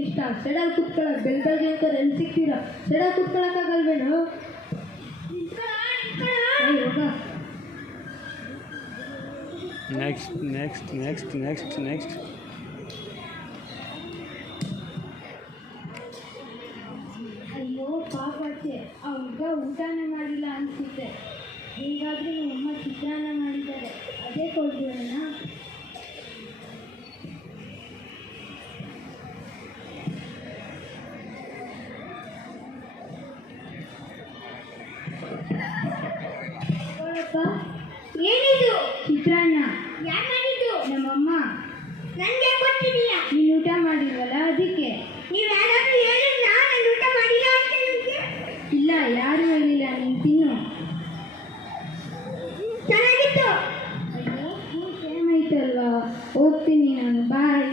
ಇಷ್ಟ ಸೆಡಲ್ ಕುತ್ಕೊಳ್ಳ ಬೆಳ್ಬೆಳ್ಗೆ ಅಂತ ಎಲ್ಲಿ ಸಿಗ್ತೀರಾ ಸೆಡಲ್ ಕುತ್ಕೊಳ್ಳೋಕ್ಕಾಗಲ್ವೇನು ನೆಕ್ಸ್ಟ್ ಅಯ್ಯೋ ಪಾಪಚ್ಚೆ ಆ ಹುಡುಗ ಊಟನೇ ಮಾಡಿಲ್ಲ ಅನಿಸುತ್ತೆ ಹೀಗಾದ್ರೂ ನಮ್ಮ ಚಿತ್ರಾನ್ನ ಮಾಡಿದ್ದಾರೆ ಅದೇ ಕೊಡ್ಬಿಡೋಣ ಏನಿದು ಚಿತ್ರಾನ್ನ ಯಾರು ಮಾಡಿದ್ದು ನಮ್ಮಮ್ಮ ನನಗೆ ಕೊಟ್ಟಿದೀಯಾ ನೀನು ಊಟ ಮಾಡಿಲ್ವಲ್ಲ ಅದಕ್ಕೆ ನೀವು ಯಾರಾದ್ರೂ ಹೇಳಿಲ್ಲ ನಾನು ಊಟ ಮಾಡಿಲ್ಲ ಅಂತ ನಿಮಗೆ ಇಲ್ಲ ಯಾರು ಹೇಳಿಲ್ಲ ನೀನು ತಿನ್ನು ಚೆನ್ನಾಗಿತ್ತು ಅಯ್ಯೋ ಸೇಮ್ ಆಯ್ತಲ್ವಾ ಹೋಗ್ತೀನಿ ನಾನು ಬಾಯ್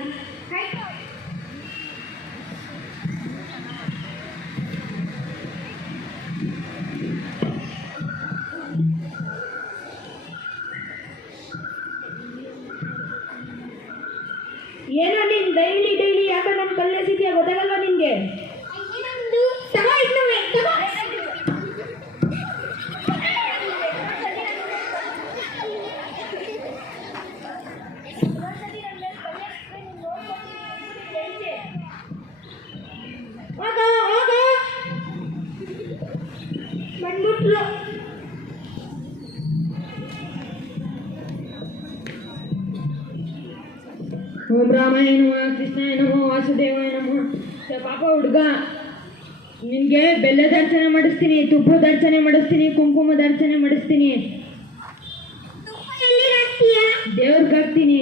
ಏನೋ ನೀನು ಡೈಲಿ ಯಾಕೆ ನನ್ನ ಕಲ್ಲೆಸಿದ್ಯಾ ಗೊತ್ತಾಗಲ್ವಾ ನಿನಗೆ ಬಂದ್ಬಿಟ್ಲು ಓಂ ರಾಮಾಯ ನಮಃ ಕೃಷ್ಣಾಯ ನಮಃ ವಾಸುದೇವಾಯ ನಮಃ ಪಾಪ ಹುಡುಗ ನಿನಗೆ ಬೆಲ್ಲದ ಅರ್ಚನೆ ಮಾಡಿಸ್ತೀನಿ ತುಪ್ಪದ ಅರ್ಚನೆ ಮಾಡಿಸ್ತೀನಿ ಕುಂಕುಮದ ಅರ್ಚನೆ ಮಾಡಿಸ್ತೀನಿ ದೇವ್ರಿಗೆ ಹಾಕ್ತೀನಿ